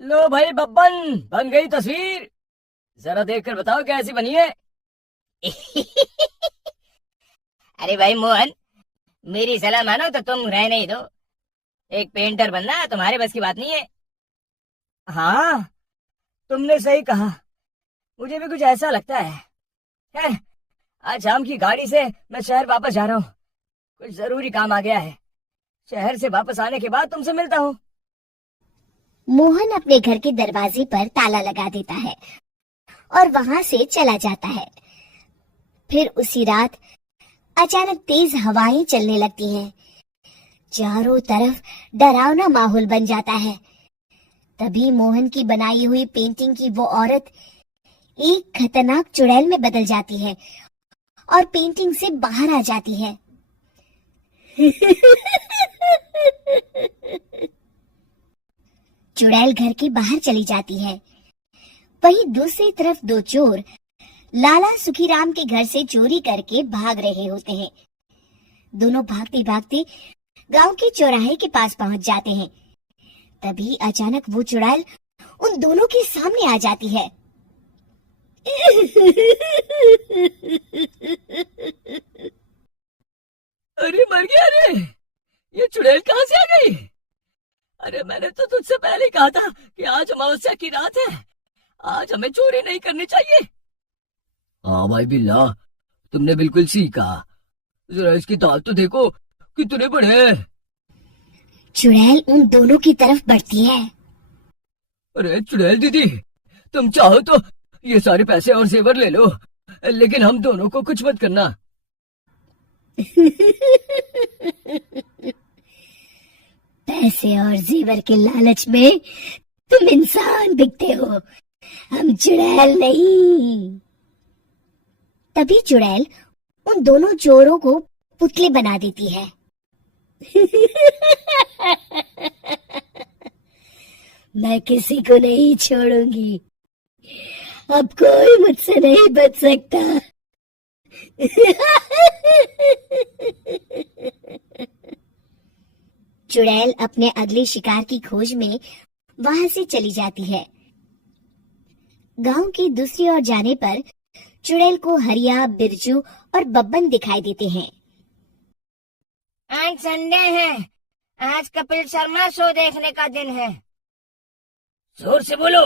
लो भाई बब्बन, बन गई तस्वीर। जरा देखकर बताओ कैसी बनी है। अरे भाई मोहन, मेरी सलाह मानो तो तुम रहने ही दो। एक पेंटर बनना तुम्हारे बस की बात नहीं है। हाँ, तुमने सही कहा। मुझे भी कुछ ऐसा लगता है। खैर, आज शाम की गाड़ी से मैं शहर वापस जा रहा हूँ। कुछ जरूरी काम आ गया है। शहर से वापस आने के बाद तुमसे मिलता हूँ। मोहन अपने घर के दरवाजे पर ताला लगा देता है और वहां से चला जाता है। फिर उसी रात अचानक तेज हवाएं चलने लगती हैं। चारों तरफ डरावना माहौल बन जाता है। तभी मोहन की बनाई हुई पेंटिंग की वो औरत एक खतरनाक चुड़ैल में बदल जाती है और पेंटिंग से बाहर आ जाती है। चुड़ैल घर के बाहर चली जाती है। वहीं दूसरी तरफ दो चोर लाला सुखीराम के घर से चोरी करके भाग रहे होते हैं। दोनों भागते भागते गांव के चौराहे के पास पहुंच जाते हैं। तभी अचानक वो चुड़ैल उन दोनों के सामने आ जाती है। अरे मर गया रे! ये चुड़ैल कहाँ से आ गई? अरे मैंने तो तुझसे पहले ही कहा था कि आज अमावस्या की रात है। आज हमें चोरी नहीं करनी चाहिए। हाँ भाई बिल्ला, तुमने बिल्कुल सही कहा। जरा इसकी दाल तो देखो, कितने बड़े हैं। चुड़ैल उन दोनों की तरफ बढ़ती है। अरे चुड़ैल दीदी, तुम चाहो तो ये सारे पैसे और जेवर ले लो, लेकिन हम दोनों को कुछ मत करना। पैसे और जेवर के लालच में तुम इंसान बिकते हो, हम चुड़ैल नहीं। तभी चुड़ैल उन दोनों चोरों को पुतले बना देती है। मैं किसी को नहीं छोड़ूंगी। अब कोई मुझसे नहीं बच सकता। चुड़ैल अपने अगले शिकार की खोज में वहां से चली जाती है। गांव की दूसरी ओर जाने पर चुड़ैल को हरिया, बिरजू और बब्बन दिखाई देते हैं। आज संडे है, आज कपिल शर्मा शो देखने का दिन है। जोर से बोलो।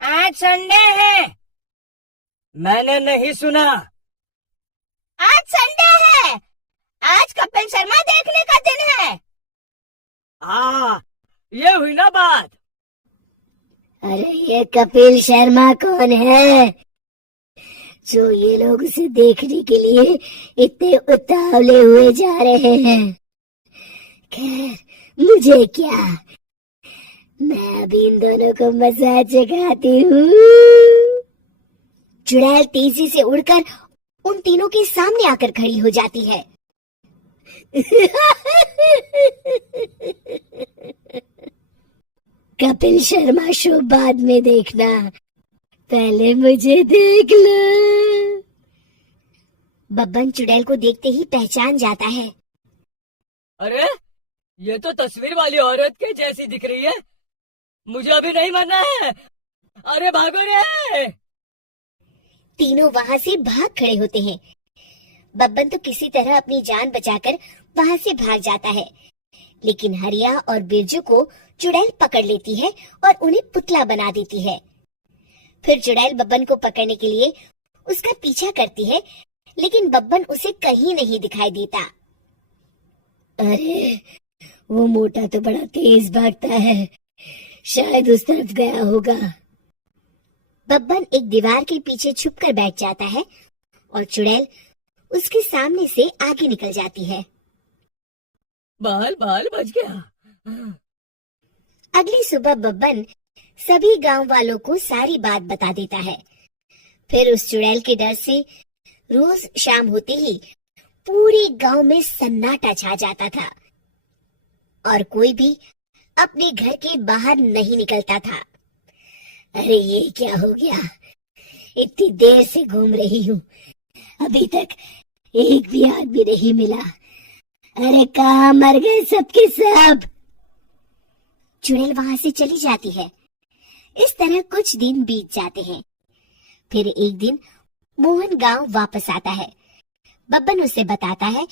आज संडे है। मैंने नहीं सुना। आज संडे है। आज कपिल शर्मा देखने का दिन है। हाँ, ये हुई ना बात। अरे ये कपिल शर्मा कौन है जो ये लोग उसे देखने के लिए इतने उतावले हुए जा रहे हैं? खैर, मुझे क्या, मैं अभी इन दोनों को मजा चखाती हूँ। चुड़ैल तेजी से उड़कर उन तीनों के सामने आकर खड़ी हो जाती है। कपिल शर्मा शो बाद में देखना, पहले मुझे देख लो। बब्बन चुड़ैल को देखते ही पहचान जाता है। अरे ये तो तस्वीर वाली औरत के जैसी दिख रही है। मुझे अभी नहीं मरना है। अरे भागो रे! तीनों वहां से भाग खड़े होते हैं। बब्बन तो किसी तरह अपनी जान बचाकर वहां से भाग जाता है, लेकिन हरिया और बिरजू को चुड़ैल पकड़ लेती है और उन्हें पुतला बना देती है। फिर चुड़ैल बब्बन को पकड़ने के लिए उसका पीछा करती है, लेकिन बब्बन उसे कहीं नहीं दिखाई देता। अरे वो मोटा तो बड़ा तेज भागता है, शायद उस तरफ गया होगा। बब्बन एक दीवार के पीछे छुपकर बैठ जाता है और चुड़ैल उसके सामने से आगे निकल जाती है। बाल बाल बच गया। अगली सुबह बब्बन सभी गांव वालों को सारी बात बता देता है। फिर उस चुड़ैल के डर से रोज शाम होते ही पूरे गांव में सन्नाटा छा जाता था और कोई भी अपने घर के बाहर नहीं निकलता था। अरे ये क्या हो गया, इतनी देर से घूम रही हूँ, अभी तक एक भी आदमी नहीं मिला। अरे कहाँ मर गए सबके सब? चुड़ैल वहां से चली जाती है, इस तरह कुछ दिन बीत जाते हैं। फिर एक दिन मोहन गांव वापस आता है। बब्बन उसे बताता है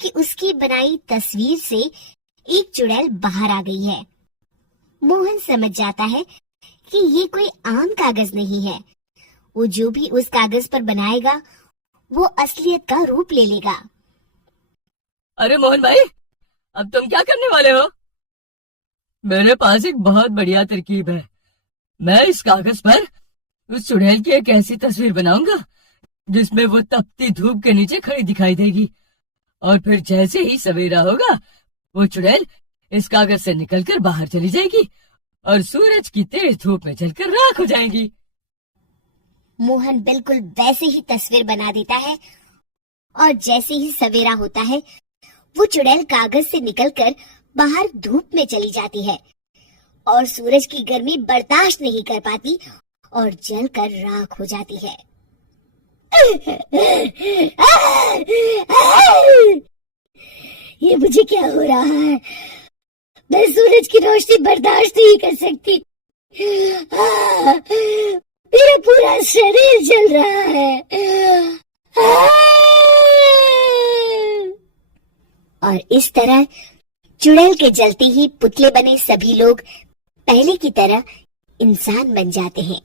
कि उसकी बनाई तस्वीर से एक चुड़ैल बाहर आ गई है। मोहन समझ जाता है कि ये कोई आम कागज नहीं है। वो जो भी उस कागज पर बनाएगा वो असलियत का रूप ले लेगा। अरे मोहन भाई, अब तुम क्या करने वाले हो? मेरे पास एक बहुत बढ़िया तरकीब है। मैं इस कागज पर उस चुड़ैल की एक ऐसी तस्वीर बनाऊंगा जिसमें वो तपती धूप के नीचे खड़ी दिखाई देगी, और फिर जैसे ही सवेरा होगा वो चुड़ैल इस कागज से निकलकर बाहर चली जाएगी और सूरज की तेज धूप में जलकर राख हो जाएगी। मोहन बिल्कुल वैसे ही तस्वीर बना देता है और जैसे ही सवेरा होता है वो चुड़ैल कागज से निकलकर बाहर धूप में चली जाती है और सूरज की गर्मी बर्दाश्त नहीं कर पाती और जलकर राख हो जाती है। ये मुझे क्या हो रहा है? मैं सूरज की रोशनी बर्दाश्त नहीं कर सकती। मेरा पूरा शरीर जल रहा है। और इस तरह चुड़ैल के जलते ही पुतले बने सभी लोग पहले की तरह इंसान बन जाते हैं।